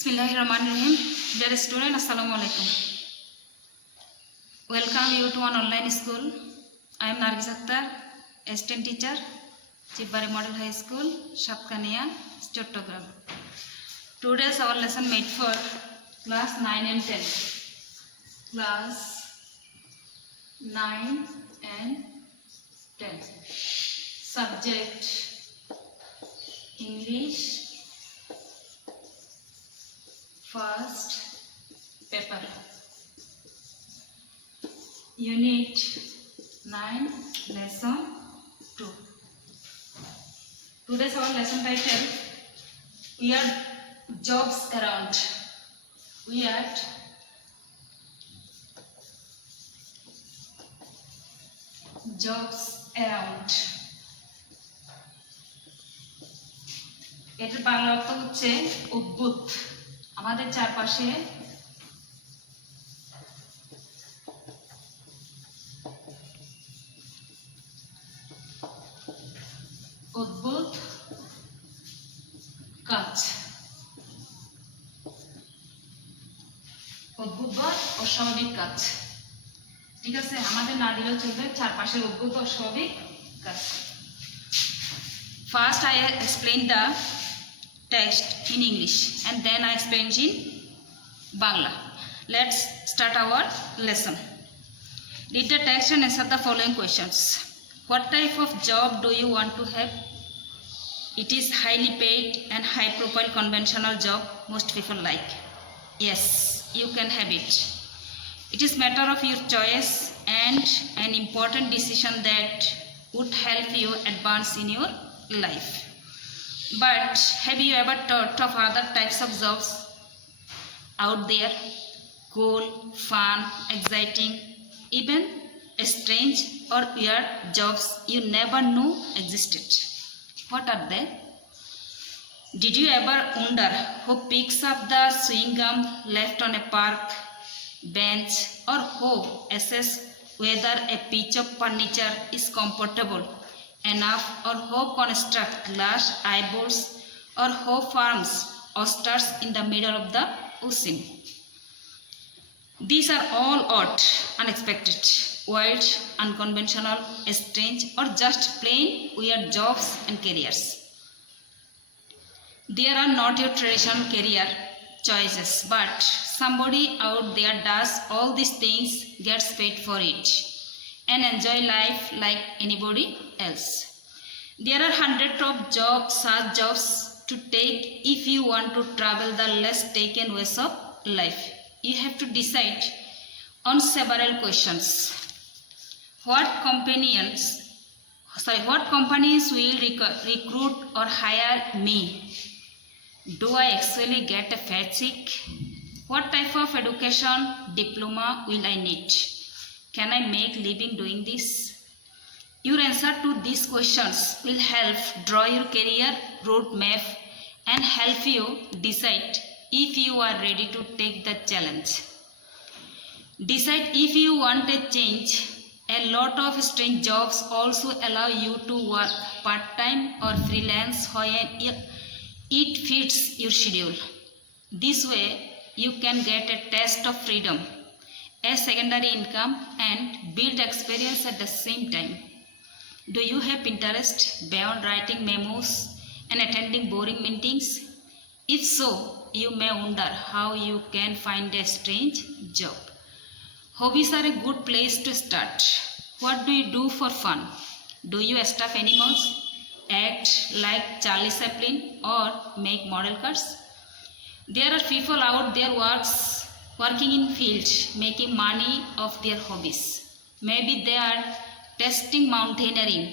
Bismillahirrahmanirrahim. Dear student, Assalamu alaikum. Welcome you to an online school. I am Nargis Akhtar, assistant teacher, Chibari Model High School, Shapkania, Chattogram. Today's our lesson made for class 9 and 10. Class 9 and 10. Subject English. First paper, Unit 9, Lesson 2. Today's our lesson title, Weird Jobs Around. Weird Jobs Around. এটার বাংলা অর্থ হচ্ছে অদ্ভুত। আমাদের চারপাশে অদ্ভুত কাজ, অদ্ভুত বা অস্বাভাবিক কাজ। ঠিক আছে, আমাদের না দিলেও চলবে, চারপাশের অদ্ভুত অস্বাভাবিক কাজ। First I explain the text in English and then I explain in Bangla. Let's start our lesson. Read the text and answer the following questions. What type of job do you want to have? It is highly paid and high profile conventional job most people like. Yes, you can have it. It is matter of your choice and an important decision that would help you advance in your life. But have you ever thought of other types of jobs out there? Cool, fun, exciting, even strange or weird jobs you never knew existed. What are they? Did you ever wonder who picks up the chewing gum left on a park bench, or who assess whether a piece of furniture is comfortable enough, or who construct glass eyeballs, or who farms oysters in the middle of the ocean? These are all odd, unexpected, wild, unconventional, strange, or just plain weird jobs and careers. They are not your traditional career choices, but somebody out there does all these things, gets paid for it, and enjoy life like anybody else. There are hundreds of such jobs to take if you want to travel the less taken ways of life. You have to decide on several questions. What companies will recruit or hire me? Do I actually get a paycheck? What type of education diploma will I need? Can I make living doing this? Your answer to these questions will help draw your career roadmap and help you decide if you are ready to take the challenge. Decide if you want a change. A lot of strange jobs also allow you to work part-time or freelance when it fits your schedule. This way, you can get a taste of freedom, a secondary income, and build experience at the same time. Do you have interest beyond writing memos and attending boring meetings? If so, you may wonder how you can find a strange job. Hobbies are a good place to start. What do you do for fun? Do you stuff animals, act like Charlie Chaplin, or make model cars? There are people out there working in fields, making money of their hobbies. Maybe they are testing mountaineering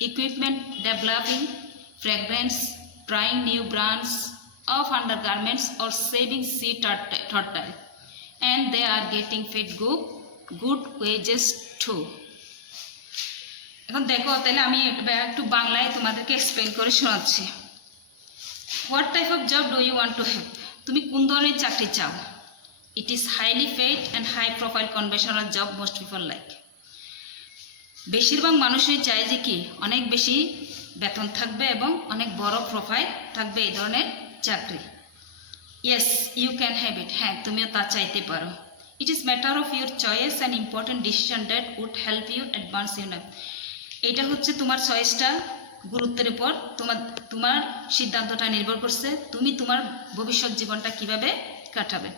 equipment, developing fragrance, trying new brands of undergarments, or saving sea turtle, and they are getting paid good wages too. এখন দেখো, তাহলে আমি একটু বাংলায় তোমাদেরকে explain করে শোনাচ্ছি। What type of job do you want to have? তুমি কোন ধরনের চাকরি চাও? It is highly paid and high profile conventional job most people like. বেশিরভাগ মানুষই চায় যে কি অনেক বেশি বেতন থাকবে এবং অনেক বড় প্রোফাইল থাকবে এই ধরনের চাকরি। Yes you can have it, হ্যাঁ তুমিও তা চাইতে পারো। It is matter of your choice and important decision that would help you advance you life. এটা হচ্ছে তোমার চয়েসটা গুরুত্বের উপর তোমার তোমার সিদ্ধান্তটা নির্ভর করছে তুমি তোমার ভবিষ্যৎ জীবনটা কিভাবে কাটাবে।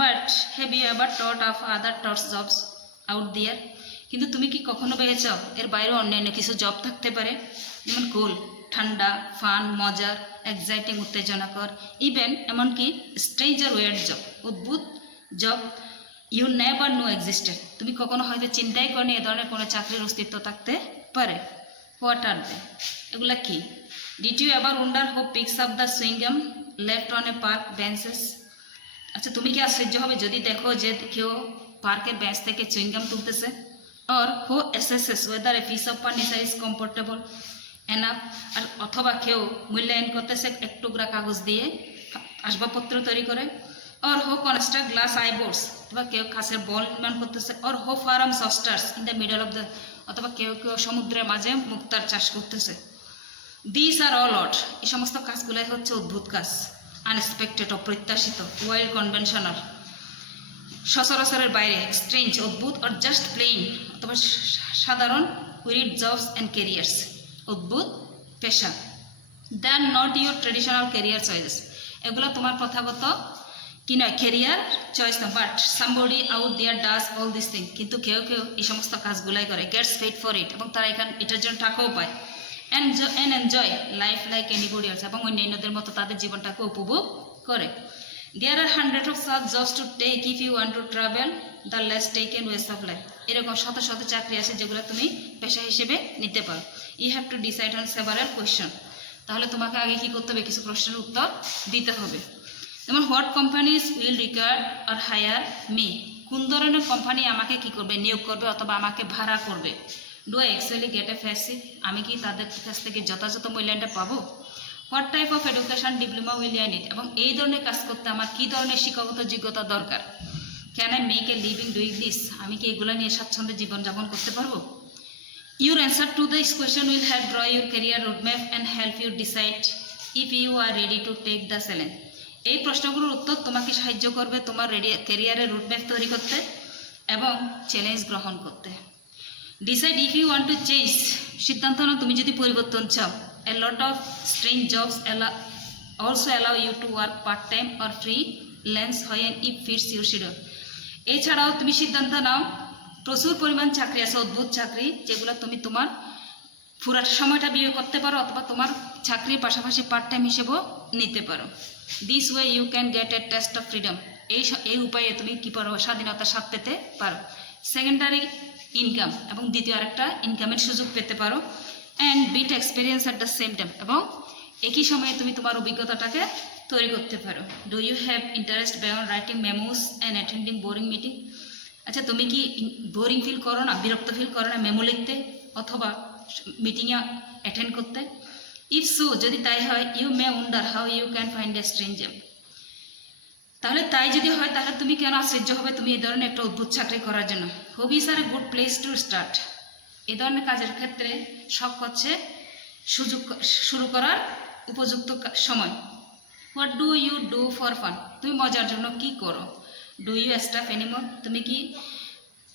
But have you ever thought of other thoughts jobs out there, কিন্তু তুমি কি কখনো ভেবেছ এর বাইরেও অন্যান্য কিছু জব থাকতে পারে, যেমন কুল, ঠান্ডা, ফান, মজার, এক্সাইটিং, উত্তেজনাকর, ইভেন এমনকি স্ট্রেঞ্জ আর ওয়ার্ড জব, অদ্ভুত job you never know existed, তুমি কখনো হয়তো চিন্তাই করনি এ ধরনের কোনো চাকরির অস্তিত্ব থাকতে পারে। হোয়াট আর দে, এগুলা কি? Did you ever wonder who picks up the chewing gum left on a park benches? আচ্ছা তুমি কি আশ্চর্য হবে যদি দেখো যে কেউ পার্কের বেঞ্চ থেকে চুইংগাম তুলতেছে? Or who assesses whether a piece of furniture is comfortable enough, আর অথবা কেউ মূল্যায়ন করতেছে এক টুকরা কাগজ দিয়ে আসবাবপত্র তৈরি করে। অর হো কনস্ট্রাক্ট গ্লাস আইবোর্ডস, অথবা কেউ কাছের বল নির্মাণ করতেছে। Or who farms oysters in the middle of the, অথবা কেউ কেউ সমুদ্রের মাঝে মুক্তার চাষ করতেছে। দিস আর অল অড, এই সমস্ত কাজগুলাই হচ্ছে অদ্ভুত কাজ, আনএক্সপেক্টেড, অপ্রত্যাশিত, ওয়াইল্ড, কনভেনশনাল, সচরাচরের বাইরে, স্ট্রেঞ্জ, অদ্ভুত, অর জাস্ট প্লেইন, অথবা সাধারণ, উইরিড জবস অ্যান্ড কেরিয়ার্স, অদ্ভুত পেশা। The not your traditional career choice, এগুলো তোমার প্রথাগত কি নয় ক্যারিয়ার চয়েস না, but somebody out there does all this thing, কিন্তু কেউ কেউ এই সমস্ত কাজগুলাই করে, গেটস পেইড ফর ইট, এবং তারা এটার জন্য টাকাও পায়। And enjoy life like anybody else, এবং অন্যান্যদের মতো তাদের জীবনটাকে উপভোগ করে। There are hundred of such jobs to take if you want to travel the less taken ways of life, এরকম শত শত চাকরি আছে যেগুলো তুমি পেশা হিসেবে নিতে পারো। You have to decide on several question, তাহলে তোমাকে আগে কী করতে হবে, কিছু প্রশ্নের উত্তর দিতে হবে। যেমন what companies will recruit or hire me, কোন ধরনের কোম্পানি আমাকে কি করবে, নিয়োগ করবে অথবা আমাকে ভাড়া করবে। Do I actually get a fessy, আমি কি তাদের কাছ থেকে যথাযথ মূল্যায়নটা পাবো। What type of education diploma will I need, এবং এই ধরনের কাজ করতে আমার কী ধরনের শিক্ষাগত যোগ্যতা দরকার। Can I make a living doing this, আমি কি এগুলো নিয়ে স্বাচ্ছন্দ্যে জীবনযাপন করতে পারবো। Your answer to this question will help draw your career roadmap and help you decide if you are ready to take the challenge. এই প্রশ্নগুলোর উত্তর তোমাকে সাহায্য করবে তোমার ক্যারিয়ারের রুটম্যাপ তৈরি করতে এবং চ্যালেঞ্জ গ্রহণ করতে। Decide if you want to change, সিদ্ধান্ত নাও তুমি যদি পরিবর্তন চাও। A lot of strange jobs also allow you to work part time or freelance when it fits your schedule. এছাড়াও তুমি সিদ্ধান্ত নাও প্রচুর পরিমাণ চাকরি আছে, অদ্ভুত চাকরি, যেগুলো তুমি তোমার পুরো সময়টা বিয়ে করতে পারো অথবা তোমার চাকরির পাশাপাশি পার্ট টাইম হিসেবেও নিতে পারো। This way you can get a taste of freedom, এই উপায়ে তুমি কী পারো, স্বাধীনতার স্বাদ পেতে পারো। সেকেন্ডারি ইনকাম, এবং দ্বিতীয় আরেকটা ইনকামের সুযোগ পেতে পারো। And build experience at the same time, এবং একই সময়ে তুমি তোমার অভিজ্ঞতাটাকে তৈরি করতে পারো। Do you have interest beyond writing memos and attending boring meeting, আচ্ছা তুমি কি বোরিং ফিল করো না, বিরক্ত ফিল করো না মেমো লিখতে অথবা মিটিংয়ে অ্যাটেন্ড করতে। ইফ সো, যদি তাই হয়, you may wonder how you can find a strange job, তাহলে তাই যদি হয় তাহলে তুমি কেন আশ্চর্য হবে তুমি এই ধরনের একটা অদ্ভুত চাকরি করার জন্য। Hobbies are a good place to start, এই ধরনের কাজের ক্ষেত্রে শখ হচ্ছে সুযোগ শুরু করার উপযুক্ত সময়। What do you do for fun, তুমি মজার জন্য কি করো। ডু ইউ স্টাফ এনিমল, তুমি কি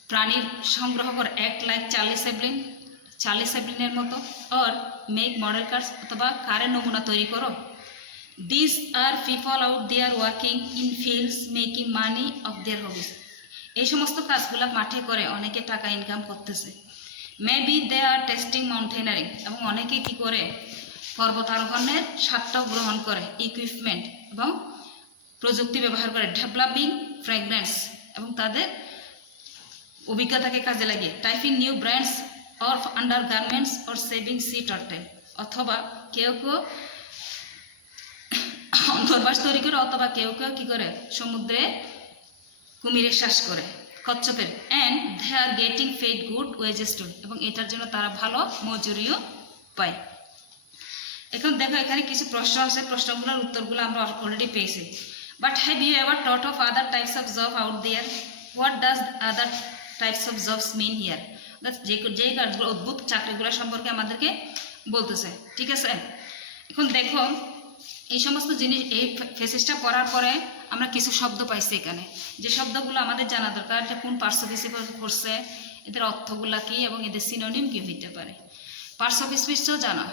প্রাণীর সংগ্রহ করো, অ্যাক্ট লাইক চার্লি চ্যাপলিনের মতো। অর মেক মডেল কার্স, অথবা কারের নমুনা তৈরি করো। This are people out there working in fields making money of their hobbies, এই সমস্ত কাজগুলো মাঠে করে অনেকে টাকা ইনকাম করতেছে। Maybe they are testing mountaineering, এবং অনেকে কি করে পর্বতারোহণের স্বাদটাও গ্রহণ করে। ইকুইপমেন্ট এবং প্রযুক্তি ব্যবহার করে। ডেভেলপিং ফ্র্যাগরেন্স, এবং তাদের অভিজ্ঞতাকে কাজে লাগিয়ে। Typing new brands or undergarments or saving sea turtle, অথবা কেউ কেউ অন্তর্বাস তৈরি করে, অথবা কেউ কেউ কী করে সমুদ্রে কুমিরের শ্বাস করে, কচ্ছপের। And they are getting paid good wages too, এবং এটার জন্য তারা ভালো মজুরিও পায়। এখন দেখো এখানে কিছু প্রশ্ন আছে, প্রশ্নগুলোর উত্তরগুলো আমরা অলরেডি পেয়েছি। But have you ever thought of other types of job out there, what does other types of jobs mean here, যেই কাজগুলো অদ্ভুত চাকরিগুলো সম্পর্কে আমাদেরকে বলতেছে, ঠিক আছে। এখন দেখো এই সমস্ত জিনিস এই ফেসেসটা পড়ার পরে আমরা কিছু শব্দ পাইছি এখানে, যে শব্দগুলো আমাদের জানা দরকার, যে কোন পার্টস অফ স্পিচ করছে, এদের অর্থগুলা কী এবং এদের সিনোনিম কী হইতে পারে। পার্টস অফ স্পিচও জানা,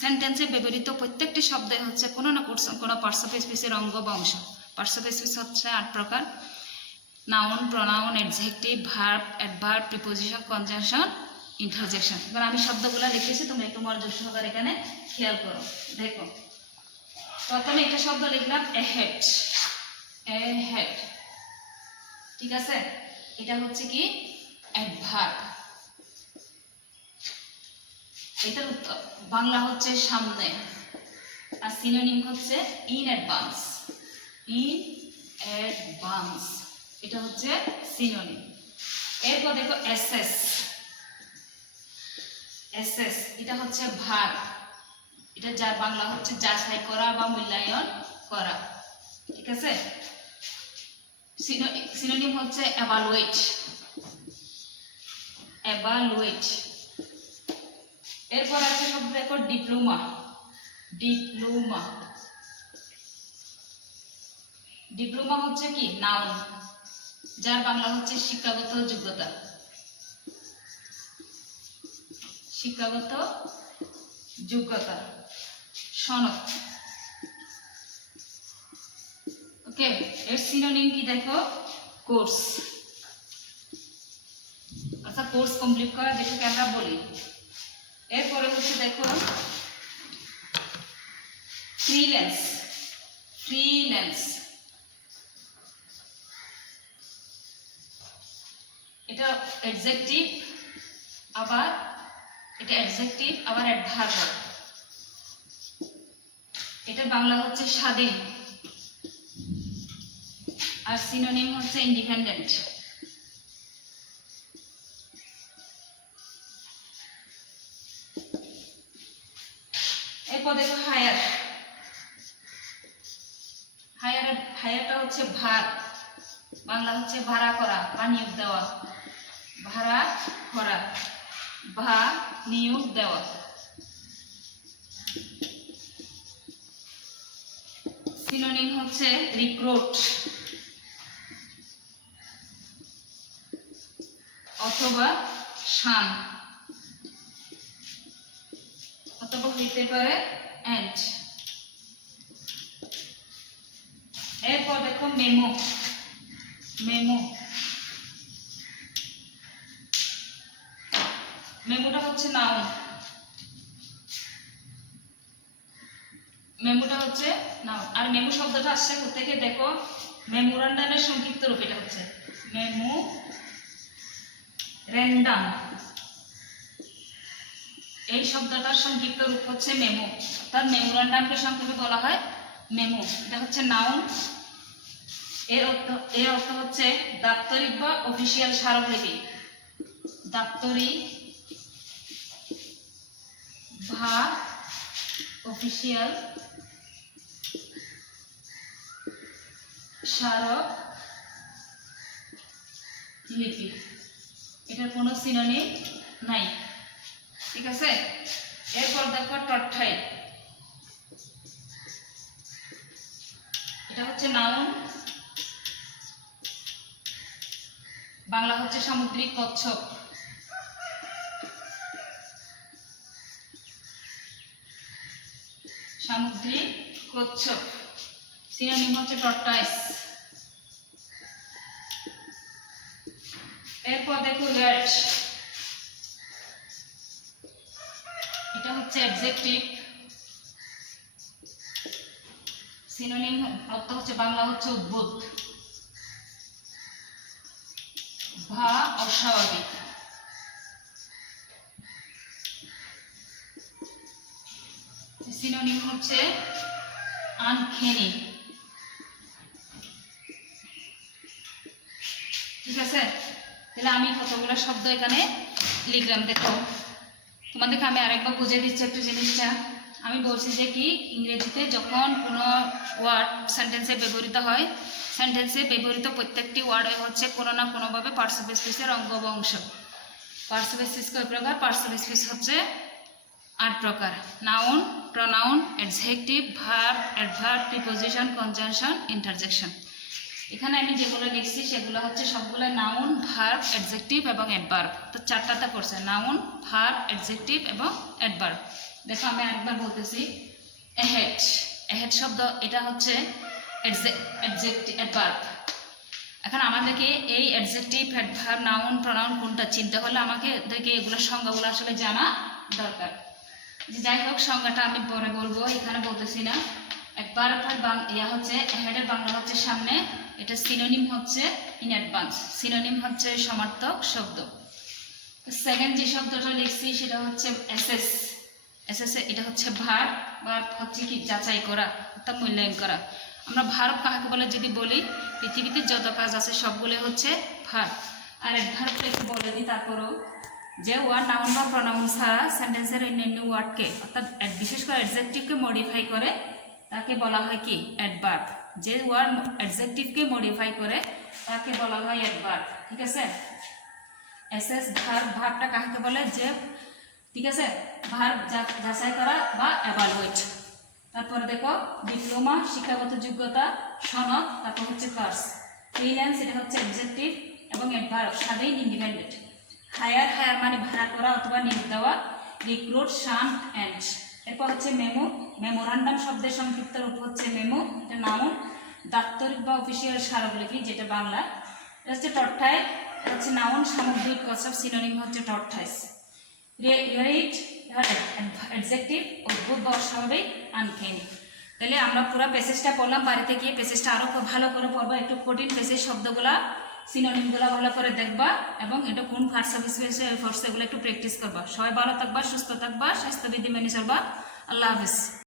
সেন্টেন্সে ব্যবহৃত প্রত্যেকটি শব্দে হচ্ছে কোনো না কোনো পার্টস অফ স্পিচের অঙ্গ বা অংশ। পার্টস অফ স্পিচ হচ্ছে 8 প্রকার: noun, pronoun, adjective, verb, adverb, preposition, conjunction, interjection. এবার আমি শব্দগুলো লিখেছি, তোমরা একটু মনোযোগ সহকারে এখানে খেয়াল করো। দেখো, প্রথমে একটা শব্দ লিখলাম ahead, ahead, ঠিক আছে? এটা হচ্ছে কি অ্যাডভার্ব। এটার বাংলা হচ্ছে সামনে, আর সিনোনিম হচ্ছে ইন অ্যাডভান্স, ইন অ্যাডভান্স, এটা হচ্ছে সিনোনিম। এরপর দেখো অ্যাসেস, অ্যাসেস এটা হচ্ছে ভার্ব, এটা যার বাংলা হচ্ছে যাচাই করা বা মূল্যায়ন করা, ঠিক আছে? সিনোনিম হচ্ছে এভালুয়েট, এভালুয়েট। এরপর একটা শব্দ দেখো ডিপ্লোমা, ডিপ্লোমা, ডিপ্লোমা হচ্ছে কি নাউন, যার বাংলা হচ্ছে শিক্ষাগত যোগ্যতা, শিক্ষাগত যোগ্যতা, সনদ। ওকে, এর সিনোনিম কি দেখো কোর্স, অর্থাৎ কোর্স কমপ্লিট করা, যেটাকে আমরা বলি। এরপরে হচ্ছে দেখো ফ্রিল্যান্স, ফ্রিল্যান্স এটা অ্যাডজেক্টিভ, আবার এটা অ্যাডজেক্টিভ আবার অ্যাডভার্ব। এটা বাংলা হচ্ছে স্বাধীন, আর সিনোনিম হচ্ছে ইন্ডিপেন্ডেন্ট। এরপর দেখো হায়ার, হায়ার, হায়ারটা হচ্ছে ভাড়া, বাংলা হচ্ছে ভাড়া করা বা নিয়োগ দেওয়া, ভাড়া করা বা নিয়োগ দেওয়া। সিনোনিম হচ্ছে রিক্রুট অথবা শান, অথবা হইতে পারে এন্ড। এরপর দেখো মেমো, মেমো, মেমোটা হচ্ছে নাউন, মেমোটা হচ্ছে নাউন। আর মেমো শব্দটা আসছে কোথেকে দেখো, মেমোরান্ডামের সংক্ষিপ্ত রূপ, এটা হচ্ছে মেমোরেন্ডাম, এই শব্দটার সংক্ষিপ্ত রূপ হচ্ছে মেমো, অর্থাৎ মেমোরান্ডামকে সংক্ষেপে বলা হয় মেমো। এটা হচ্ছে নাউন, এর অর্থ হচ্ছে দাপ্তরিক বা অফিসিয়াল স্মারকলিপি, দাপ্তরিক বা অফিসিয়াল স্মারকলিপি, এটার কোনো সিনোনিম নাই, ঠিক আছে? এরপর দেখো টট্টাইল, এটা হচ্ছে নাউন, বাংলা হচ্ছে সামুদ্রিক কচ্ছপ, সামুদ্রিক কচ্ছপ, সিনোনিম হচ্ছে টর্টাইস। এরপর দেখো রেড, এটা হচ্ছে অ্যাডজেক্টিভ, সিনোনিম অর্থ হচ্ছে বাংলা হচ্ছে উদ্ভুত বা অস্বাভাবিক। সিনোনিম হচ্ছে আনখেনি, ঠিক আছে? তাহলে আমি কতগুলো শব্দ এখানে লিখলাম। দেখো, তোমাদেরকে আমি আরেকবার বুঝিয়ে দিচ্ছি একটু জিনিসটা। আমি বলছি যে কি ইংরেজিতে যখন কোনো ওয়ার্ড সেন্টেন্সে ব্যবহৃত হয়, সেন্টেন্সে ব্যবহৃত প্রত্যেকটি ওয়ার্ডে হচ্ছে কোনো না কোনোভাবে পার্টস অফ স্পিচের অঙ্গ বা অংশ। পার্টস অফ স্পিচ কয় প্রকার? পার্টস অফ স্পিচ হচ্ছে আট প্রকার: noun, pronoun, adjective, verb, adverb, preposition, conjunction, interjection. এখানে আমি যেগুলো লিখছি সেগুলো হচ্ছে সবগুলো নাউন, ভার্ব, অ্যাডজেক্টিভ এবং অ্যাডভার্ব। তো চারটাতে পড়ছে নাউন, ভার্ব, অ্যাডজেক্টিভ এবং অ্যাডভার্ব। দেখো আমি আরেকবার বলতেছি, অ্যাহেড। অ্যাহেড শব্দ এটা হচ্ছে অ্যাডজেক্টিভ, অ্যাডভার্ব। এখন আমাদেরকে এই অ্যাডজেক্টিভ, অ্যাডভার্ব, নাউন, প্রনাউন কোনটা চিনতে হলে আমাদেরকে এগুলোর সংজ্ঞাগুলো আসলে জানা দরকার। যাই হোক, সংজ্ঞাটা আমি পরে বলবো, এখানে বলতেছি না। একবার ইয়া হচ্ছে হেডের বাংলা হচ্ছে সামনে, এটা সিনোনিম হচ্ছে ইন অ্যাডভান্স, সিনোনিম হচ্ছে সমার্থক শব্দ। সেকেন্ড যে শব্দটা লিখছি সেটা হচ্ছে এসএস। এসএস এটা হচ্ছে ভার্ব। ভার্ব হচ্ছে কি যাচাই করা অর্থাৎ মূল্যায়ন করা। আমরা ভার্ব কাকে বলে যদি বলি, পৃথিবীতে যত কাজ আছে সবগুলো হচ্ছে ভার্ব। আর অ্যাডভার্বটা একটু বলে দিই তারপরও, যে ওয়ার্ড নাউন বা প্রনাউন ছাড়া সেন্টেন্সের অন্যান্য ওয়ার্ডকে অর্থাৎ বিশেষ করে অ্যাডজেক্টিভকে মডিফাই করে তাকে বলা হয় কি অ্যাডভার্ব। যে ওয়ার্ড অ্যাডজেক্টিভকে মডিফাই করে তাকে বলা হয় অ্যাডভার্ব। ঠিক আছে, এসএস ভার্ব, ভার্বটা কাকে বলে, যে ঠিক আছে ভার্ব যাচাই করা বা এভালুয়েট। তারপরে দেখো ডিপ্লোমা শিক্ষাগত যোগ্যতা, সনদ, তারপর হচ্ছে কোর্স। ফ্রিল্যান্স এটা হচ্ছে অ্যাডজেক্টিভ এবং অ্যাডভার্ব স্বাধীন, ইন্ডিপেন্ডেন্ট। হায়ার, হায়ার মানে ভাড়া করা অথবা নিয়োগ দেওয়া। রিক্রুট, শান, এন্ড। এরপর হচ্ছে মেমো। মেমোরান্ডাম শব্দের সংক্ষিপ্ত রূপ হচ্ছে মেমো, এটা নাউন। দাপ্তরিক বা অফিসিয়াল স্মারকলিপি, যেটা বাংলা। এটা হচ্ছে টর্থাই, এটা হচ্ছে নাউন। সামগ্রিক অসব সিনোনিম হচ্ছে টর্থাইস। রেট অ্যাডজেক্টিভ, অদ্ভুত বা অস্বাভাবিক, আনকেনি। তাহলে আমরা পুরো প্যাসেজটা পড়লাম, বাড়িতে গিয়ে প্যাসেজটা আরও ভালো করে পড়বো। একটু কঠিন প্যাসেজ, শব্দগুলা সিনোনিমগুলো ভালো করে দেখবা এবং এটা কোন ফার্স্ট সার্ভিস ফোর্স এগুলো একটু প্র্যাকটিস করবা। সবাই ভালো থাকবা, সুস্থ থাকবা, স্বাস্থ্যবিধি মেনে চলবা। আল্লাহ হাফিজ।